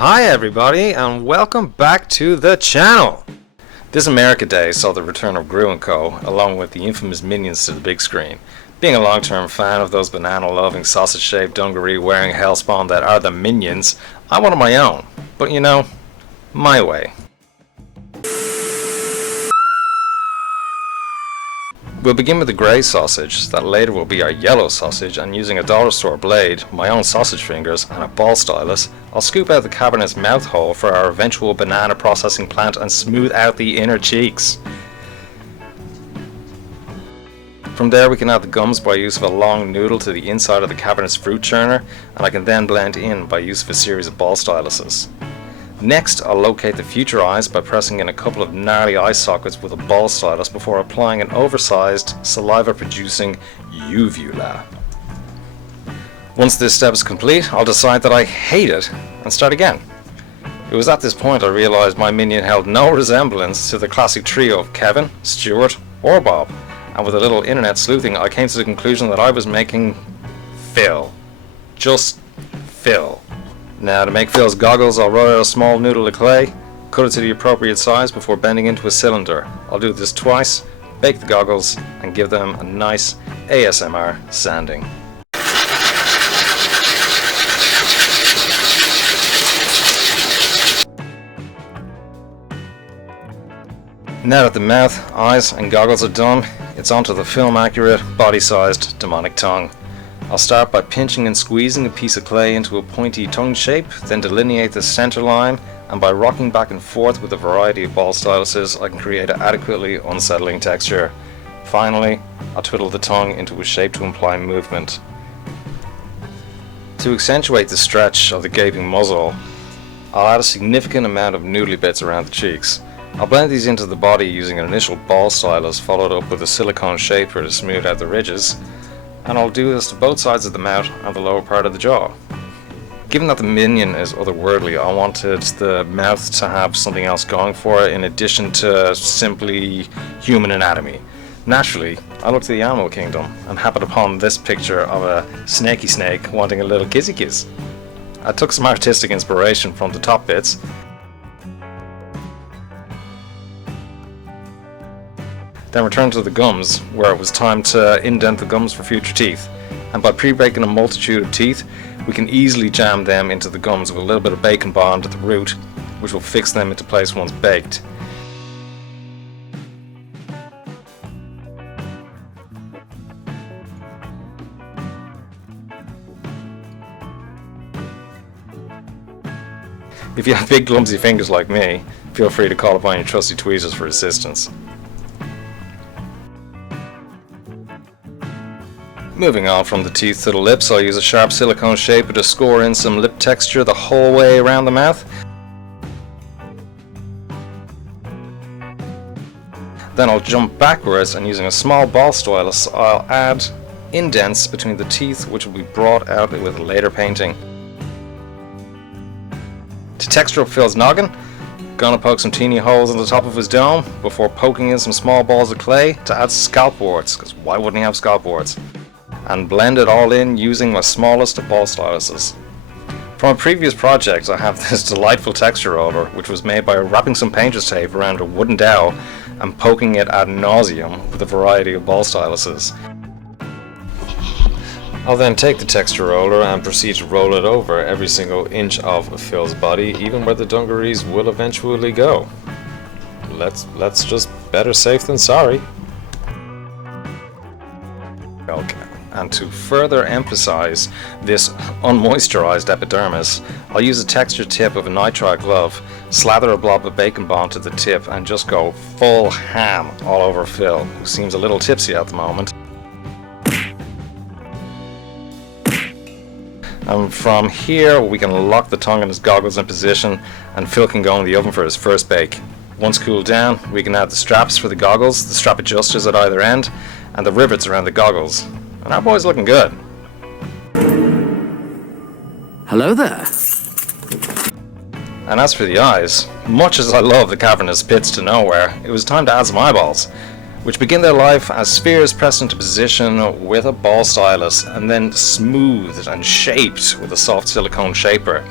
Hi everybody, and welcome back to the channel! This America Day saw the return of Gru & Co, along with the infamous Minions to the big screen. Being a long-term fan of those banana-loving, sausage-shaped, dungaree-wearing hellspawn that are the Minions, I wanted my own. But you know, my way. We'll begin with the grey sausage, that later will be our yellow sausage, and using a dollar store blade, my own sausage fingers, and a ball stylus, I'll scoop out the cavernous mouth hole for our eventual banana processing plant and smooth out the inner cheeks. From there we can add the gums by use of a long noodle to the inside of the cavernous fruit churner, and I can then blend in by use of a series of ball styluses. Next, I'll locate the future eyes by pressing in a couple of gnarly eye sockets with a ball stylus before applying an oversized, saliva-producing uvula. Once this step is complete, I'll decide that I hate it and start again. It was at this point I realised my minion held no resemblance to the classic trio of Kevin, Stuart, or Bob, and with a little internet sleuthing I came to the conclusion that I was making Phil. Just Phil. Now to make Phil's goggles, I'll roll out a small noodle of clay, cut it to the appropriate size before bending into a cylinder. I'll do this twice, bake the goggles, and give them a nice ASMR sanding. Now that the mouth, eyes, and goggles are done, it's onto the film-accurate, body-sized demonic tongue. I'll start by pinching and squeezing a piece of clay into a pointy tongue shape, then delineate the center line, and by rocking back and forth with a variety of ball styluses, I can create an adequately unsettling texture. Finally, I'll twiddle the tongue into a shape to imply movement. To accentuate the stretch of the gaping muzzle, I'll add a significant amount of noodly bits around the cheeks. I'll blend these into the body using an initial ball stylus followed up with a silicone shaper to smooth out the ridges. And I'll do this to both sides of the mouth and the lower part of the jaw. Given that the minion is otherworldly, I wanted the mouth to have something else going for it in addition to simply human anatomy. Naturally, I looked to the animal kingdom and happened upon this picture of a snaky snake wanting a little kissy kiss. I took some artistic inspiration from the top bits, then returned to the gums, where it was time to indent the gums for future teeth. And by pre-baking a multitude of teeth, we can easily jam them into the gums with a little bit of bacon bond at the root, which will fix them into place once baked. If you have big clumsy fingers like me, feel free to call upon your trusty tweezers for assistance. Moving on from the teeth to the lips, I'll use a sharp silicone shaper to score in some lip texture the whole way around the mouth. Then I'll jump backwards and using a small ball stylus I'll add indents between the teeth which will be brought out with later painting. To texture up Phil's noggin, gonna poke some teeny holes in the top of his dome before poking in some small balls of clay to add scalp warts, because why wouldn't he have scalp warts? And blend it all in using my smallest of ball styluses. From a previous project I have this delightful texture roller which was made by wrapping some painter's tape around a wooden dowel and poking it ad nauseum with a variety of ball styluses. I'll then take the texture roller and proceed to roll it over every single inch of Phil's body, even where the dungarees will eventually go. Let's just better safe than sorry. Okay. And to further emphasize this unmoisturized epidermis, I'll use a textured tip of a nitrile glove, slather a blob of bacon bond to the tip, and just go full ham all over Phil, who seems a little tipsy at the moment. And from here we can lock the tongue and his goggles in position, and Phil can go in the oven for his first bake. Once cooled down, we can add the straps for the goggles, the strap adjusters at either end, and the rivets around the goggles. And our boy's looking good. Hello there. And as for the eyes, much as I love the cavernous pits to nowhere, it was time to add some eyeballs, which begin their life as spheres pressed into position with a ball stylus and then smoothed and shaped with a soft silicone shaper.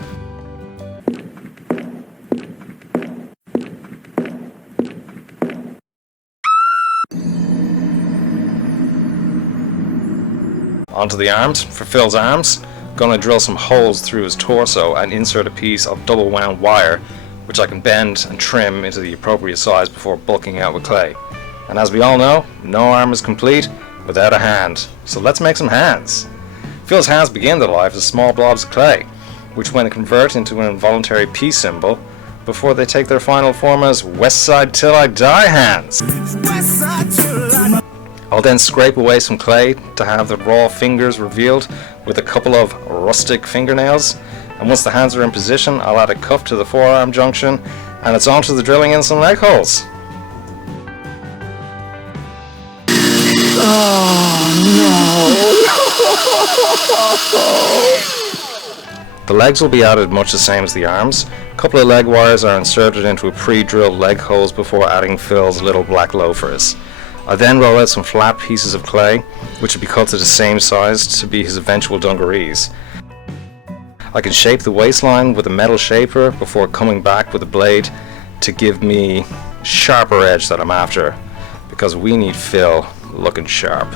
Onto the arms. For Phil's arms, gonna drill some holes through his torso and insert a piece of double wound wire which I can bend and trim into the appropriate size before bulking out with clay. And as we all know, no arm is complete without a hand. So let's make some hands. Phil's hands begin their life as small blobs of clay, which when convert into an involuntary peace symbol before they take their final form as West Side Till I Die hands. I'll then scrape away some clay to have the raw fingers revealed with a couple of rustic fingernails, and once the hands are in position, I'll add a cuff to the forearm junction, and it's on to the drilling in some leg holes. The legs will be added much the same as the arms. A couple of leg wires are inserted into a pre-drilled leg holes before adding Phil's little black loafers. I then roll out some flat pieces of clay, which will be cut to the same size to be his eventual dungarees. I can shape the waistline with a metal shaper before coming back with a blade to give me sharper edge that I'm after, because we need Phil looking sharp.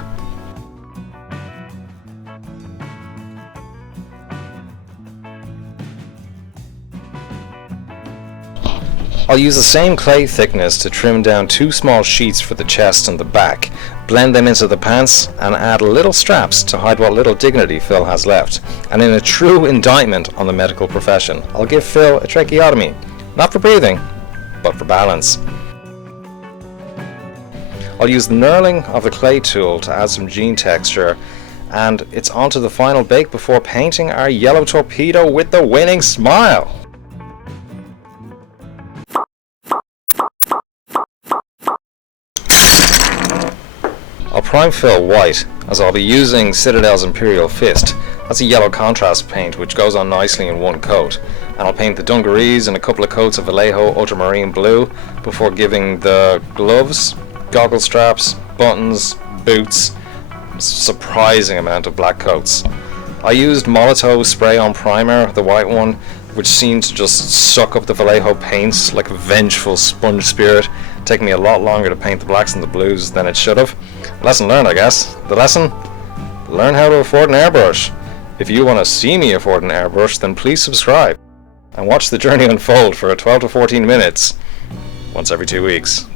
I'll use the same clay thickness to trim down 2 small sheets for the chest and the back, blend them into the pants, and add little straps to hide what little dignity Phil has left. And in a true indictment on the medical profession, I'll give Phil a tracheotomy, not for breathing, but for balance. I'll use the knurling of the clay tool to add some jean texture, and it's onto the final bake before painting our yellow torpedo with the winning smile. I'll prime Phil white, as I'll be using Citadel's Imperial Fist. That's a yellow contrast paint which goes on nicely in one coat. And I'll paint the dungarees in a couple of coats of Vallejo Ultramarine Blue before giving the gloves, goggle straps, buttons, boots, surprising amount of black coats. I used Molotov spray-on primer, the white one, which seemed to just suck up the Vallejo paints like a vengeful sponge spirit, taking me a lot longer to paint the blacks and the blues than it should have. Lesson learned, I guess. The lesson? Learn how to afford an airbrush. If you want to see me afford an airbrush, then please subscribe and watch the journey unfold for 12 to 14 minutes once every 2 weeks.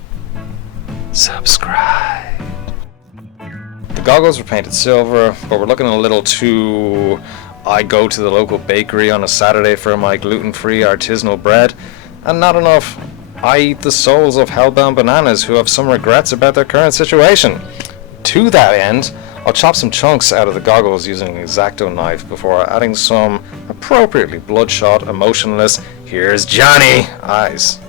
Subscribe. The goggles were painted silver, but we're looking a little too I go to the local bakery on a Saturday for my gluten-free artisanal bread, and not enough I eat the souls of hellbound bananas who have some regrets about their current situation. To that end, I'll chop some chunks out of the goggles using an X-Acto knife before adding some appropriately bloodshot, emotionless, "Here's Johnny" eyes.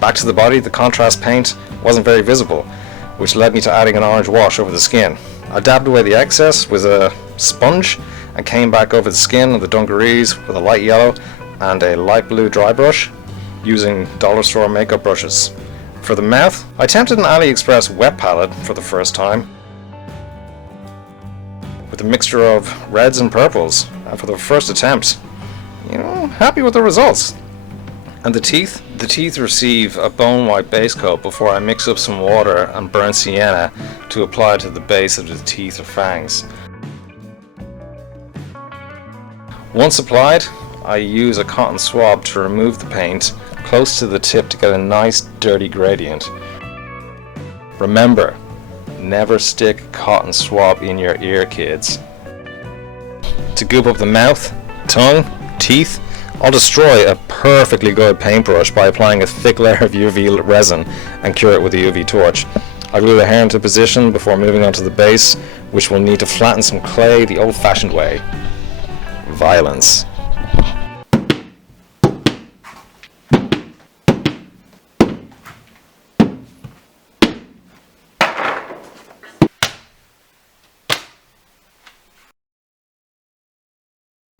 Back to the body, the contrast paint wasn't very visible, which led me to adding an orange wash over the skin. I dabbed away the excess with a sponge and came back over the skin of the dungarees with a light yellow and a light blue dry brush using dollar store makeup brushes. For the mouth, I attempted an AliExpress wet palette for the first time with a mixture of reds and purples, and for the first attempt, happy with the results. And the teeth? The teeth receive a bone white base coat before I mix up some water and burnt sienna to apply to the base of the teeth or fangs. Once applied, I use a cotton swab to remove the paint close to the tip to get a nice dirty gradient. Remember, never stick cotton swab in your ear, kids. To goop up the mouth, tongue, teeth, I'll destroy a perfectly good paintbrush by applying a thick layer of UV resin and cure it with a UV torch. I glue the hair into position before moving on to the base, which will need to flatten some clay the old-fashioned way. Violence.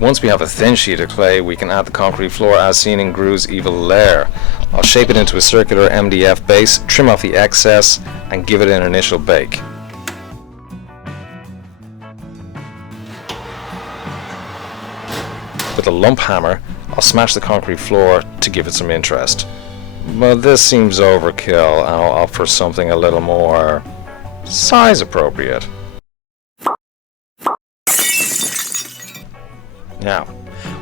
Once we have a thin sheet of clay, we can add the concrete floor as seen in Gru's Evil Lair. I'll shape it into a circular MDF base, trim off the excess, and give it an initial bake. With a lump hammer, I'll smash the concrete floor to give it some interest. Well, this seems overkill, and I'll opt for something a little more size appropriate. Now,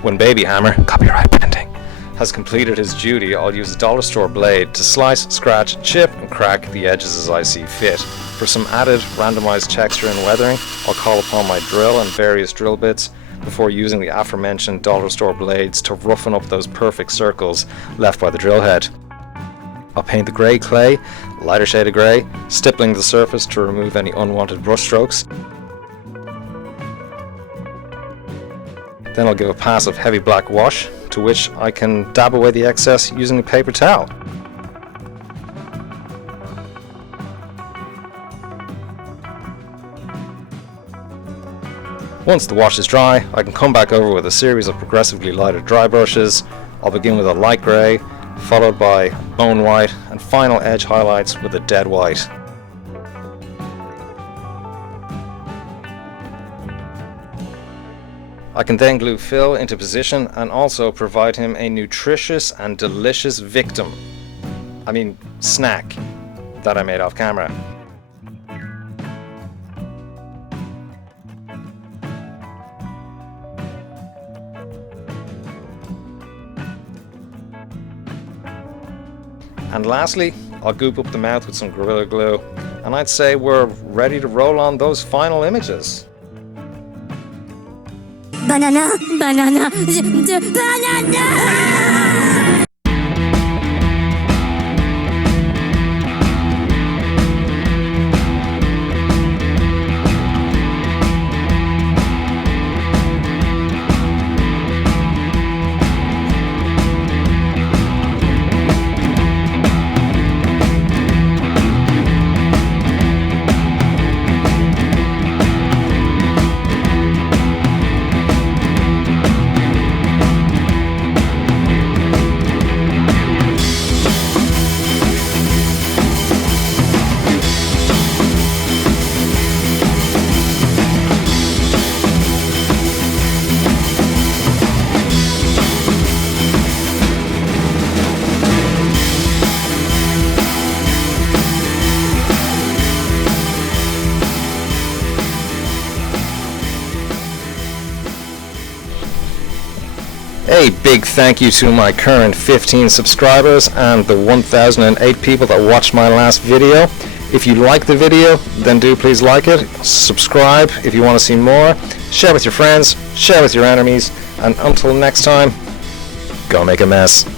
when Baby Hammer, copyright pending, has completed his duty, I'll use a dollar store blade to slice, scratch, chip, and crack the edges as I see fit. For some added randomized texture and weathering, I'll call upon my drill and various drill bits before using the aforementioned dollar store blades to roughen up those perfect circles left by the drill head. I'll paint the grey clay, lighter shade of grey, stippling the surface to remove any unwanted brush strokes. Then I'll give a pass of heavy black wash, to which I can dab away the excess using a paper towel. Once the wash is dry, I can come back over with a series of progressively lighter dry brushes. I'll begin with a light grey, followed by bone white, and final edge highlights with a dead white. I can then glue Phil into position and also provide him a nutritious and delicious snack that I made off camera. And lastly, I'll goop up the mouth with some Gorilla Glue, and I'd say we're ready to roll on those final images. Banana, banana, banana! A big thank you to my current 15 subscribers and the 1008 people that watched my last video. If you like the video, then do please like it, subscribe if you want to see more, share with your friends, share with your enemies, and until next time, go make a mess.